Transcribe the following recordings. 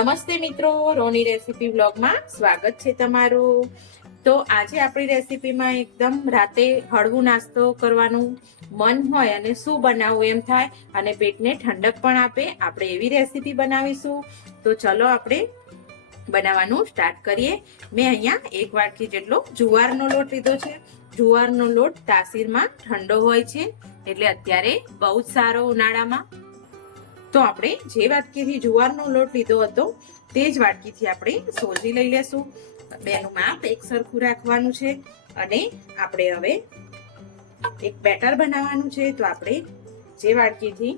નમસ્તે મિત્રો, રોની રેસીપી વ્લોગમાં સ્વાગત છે તમારું। તો આજે આપણી રેસીપીમાં એકદમ રાતે હળવું નાસ્તો કરવાનું મન હોય અને શું બનાવવું એમ થાય અને પેટને ઠંડક પણ આપે, આપણે એવી રેસીપી બનાવીશું। તો ચલો આપણે બનાવવાનું સ્ટાર્ટ કરીએ। મેં અહીંયા 1 વાટકી જેટલો જુવારનો લોટ લીધો છે। જુવારનો લોટ તાસીરમાં ઠંડો હોય છે, એટલે અત્યારે બહુ જ સારો ઉનાળામાં। તો આપણે જે વાટકીથી જુવારનો લોટ લીધો હતો તે જ વાટકીથી આપણે સોજી લઈ લેશું। બેનું માપ એક સરખું રાખવાનું છે અને આપણે હવે એક બેટર બનાવવાનું છે। તો આપણે જે વાટકીથી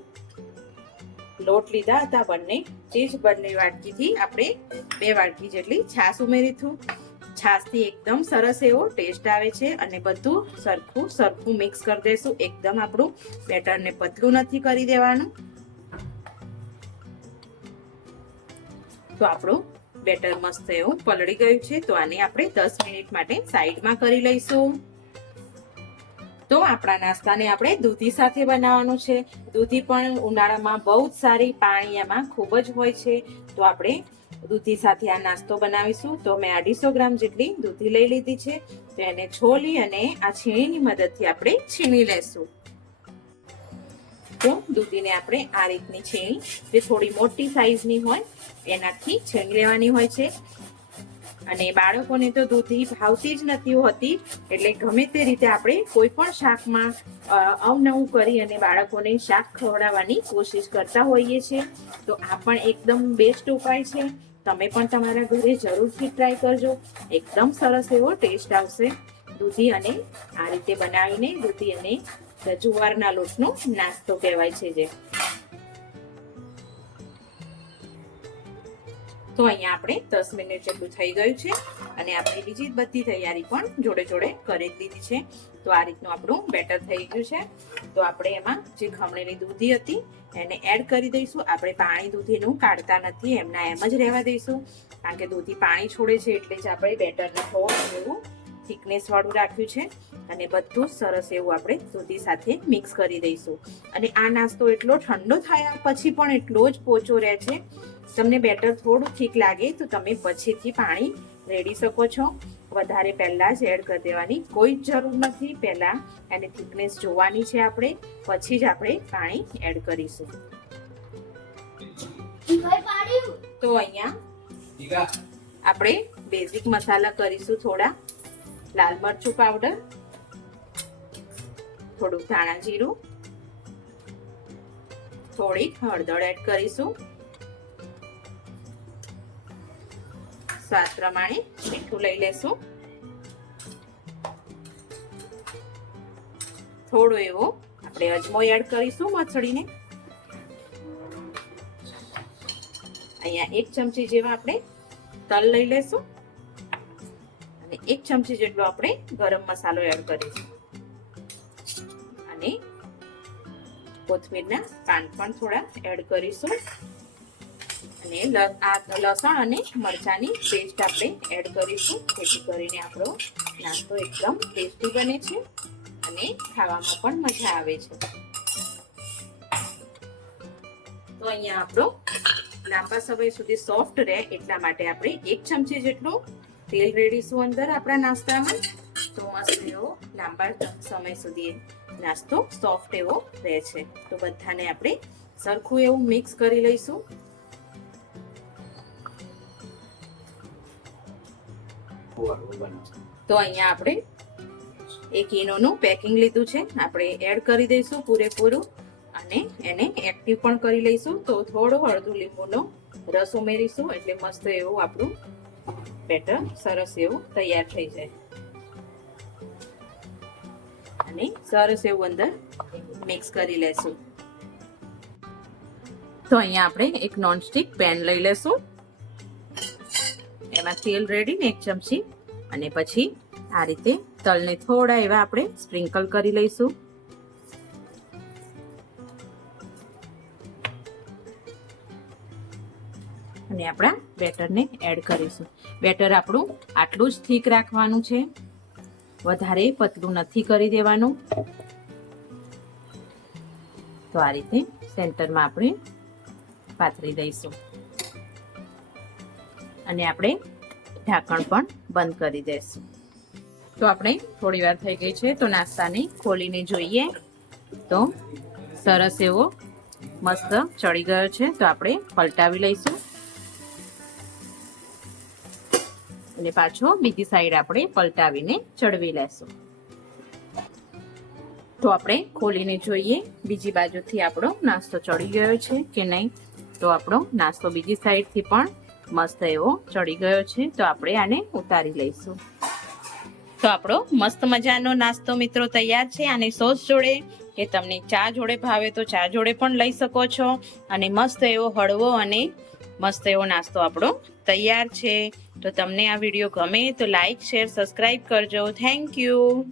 લોટ લીધા હતા બંને વાટકીથી આપણે 2 વાટકી જેટલી છાશ ઉમેરીશું। છાશથી એકદમ સરસ એવો ટેસ્ટ આવે છે અને બધું સરખું મિક્સ કરી દઈશું। એકદમ આપણું બેટરને પતલું નથી કરી દેવાનું। તો આપણું બેટર મસ્ત એવું પલળી ગયું છે। તો આને આપણે 10 મિનિટ માટે સાઈડમાં કરી લઈશું। તો આપણા નાસ્તાને આપણે દૂધી સાથે બનાવવાનું છે। દૂધી પણ ઉનાળામાં બહુ જ સારી, પાણી એમાં ખૂબ જ હોય છે। તો આપણે દૂધી સાથે આ નાસ્તો બનાવીશું। તો મેં 250 ગ્રામ જેટલી દૂધી લઈ લીધી છે। તો એને છોલી અને આ છીણીની મદદથી આપણે છીણી લેશું। તો દૂધીને આપણે આ રીતની છીણી, જે થોડી મોટી સાઈઝની હોય એનાથી છીણી લેવાની હોય છે। અને બાળકોને તો દૂધી ભાવતી જ નથી હોતી, એટલે ગમે તે રીતે આપણે કોઈ પણ શાકમાં અવનવું કરી અને બાળકોને શાક ખવડાવવાની કોશિશ કરતા હોઈએ છીએ। તો આ પણ એકદમ બેસ્ટ ઉપાય છે। તમે પણ તમારા ઘરે જરૂરથી ટ્રાય કરજો, એકદમ સરસ એવો ટેસ્ટ આવશે। દૂધી અને આ રીતે બનાવીને દૂધી અને જુવારના લોટનો નાસ્તો કહેવાય છે જે। તો અહીંયા આપણે 10 મિનિટ જેટલું થઈ ગયું છે અને આપણી બીજી બધી તૈયારી પણ જોડે કરી દીધી છે। તો આ રીતનું આપણું બેટર થઈ ગયું છે। તો આપણે એમાં જે ખમણેલી દૂધી હતી એને એડ કરી દઈશું। આપણે પાણી દૂધીનું કાઢતા નથી, એમના એમ જ રહેવા દઈશું, કારણ કે દૂધી પાણી છોડે છે એટલે જ આપણે બેટરને થોડું એવું થિકનેસ વાળું રાખ્યું છે। અને બધું સરસ એવું આપણે દૂધી સાથે મિક્સ કરી દઈશું। અને આ નાસ્તો એટલો ઠંડો થયા પછી પણ એટલો જ પોચો રહે છે। તમને બેટર થોડું ઠીક લાગે તો તમે પછીથી પાણી રેડી શકો છો, વધારે પહેલા જ એડ કરી દેવાની કોઈ જ જરૂર નથી। પહેલા એની થિકનેસ જોવાની છે આપણે, પછી જ આપણે પાણી એડ કરીશું। તો અહીંયા આપણે બેઝિક મસાલા કરીશું। થોડા લાલ મરચું પાવડર, થોડું ધાણા જીરું, થોડીક હળદર એડ કરીશું, સ્વાદ પ્રમાણે મીઠું લઈ લેશું, થોડો એવો આપણે અજમો એડ કરીશું મસળીને। અહીંયા 1 ચમચી જેવા આપણે તલ લઈ લેશું અને 1 ચમચી જેટલો આપણે ગરમ મસાલો એડ કરીશું અને કોથમીરના પાન પણ થોડા એડ કરીશું અને લસણ અને મરચાંની પેસ્ટ આપણે એડ કરીશું, જેથી કરીને આપણો નાસ્તો એકદમ ટેસ્ટી બને છે અને ખાવામાં પણ મજા આવે છે। તો અહીંયા આપણો લાંબા સમય સુધી સોફ્ટ રહે એટલા માટે આપણે 1 ચમચી જેટલું તેલ રેડીશું અંદર આપણા નાસ્તામાં। તો મસ્ત એવો લાંબા સમય સુધી નાસ્તો સોફ્ટ એવો રહે છે। તો બધાને આપણે સરખું એવું મિક્સ કરી લઈશું। તો અહીંયા આપણે 1 ઇનોનું પેકિંગ લીધું છે, આપણે એડ કરી દઈશું પૂરેપૂરું અને એને એક્ટિવ પણ કરી લઈશું। તો થોડો અડધું લીંબુનો રસ ઉમેરીશું એટલે મસ્ત એવું આપણું બેટર સરસ એવું તૈયાર થઈ જાય અને સરસ એવું અંદર મિક્સ કરી લેશું। તો અહીંયા આપણે એક નોનસ્ટિક પેન લઈ લેશું, એમાં તેલ રેડીને 1 ચમચી અને પછી આ રીતે તલને થોડા એવા આપણે સ્પ્રિંકલ કરી લઈશું। અને આપણા બેટરને એડ કરીશું। બેટર આપણું આટલું જ થીક રાખવાનું છે, વધારે પતલું નથી કરી દેવાનું। તો આ રીતે સેન્ટરમાં આપણે પાથરી દઈશું। અને આપણે ઢાંકણ પણ બંધ કરી દઈશું. તો આપણે થોડી વાર થઈ ગઈ છે તો નાસ્તાને ખોલીને જોઈએ તો સરસ એવો મસ્ત ચડી ગયો છે. તો આપણે પલટાવી લઈશું અને પાછો બીજી સાઈડ આપણે પલટાવીને ચડવી લેશું. તો આપણે ખોલીને જોઈએ બીજી બાજુથી આપણો નાસ્તો ચડી ગયો છે કે નહીં. તો આપણો નાસ્તો બીજી સાઈડથી પણ મસ્ત એવો ચડી ગયો છે. તો આપણે આને ઉતારી લઈશું. તો આપણો મસ્ત મજાનો નાસ્તો મિત્રો તૈયાર છે. આને સોસ જોડે કે તમને ચા જોડે ભાવે તો ચા જોડે પણ લઈ શકો છો. અને મસ્ત એવો હળવો અને મસ્ત એવો નાસ્તો આપણો તૈયાર છે. તો તમને આ વિડીયો ગમે તો લાઈક, શેર, સબસ્ક્રાઈબ કરજો. Thank you.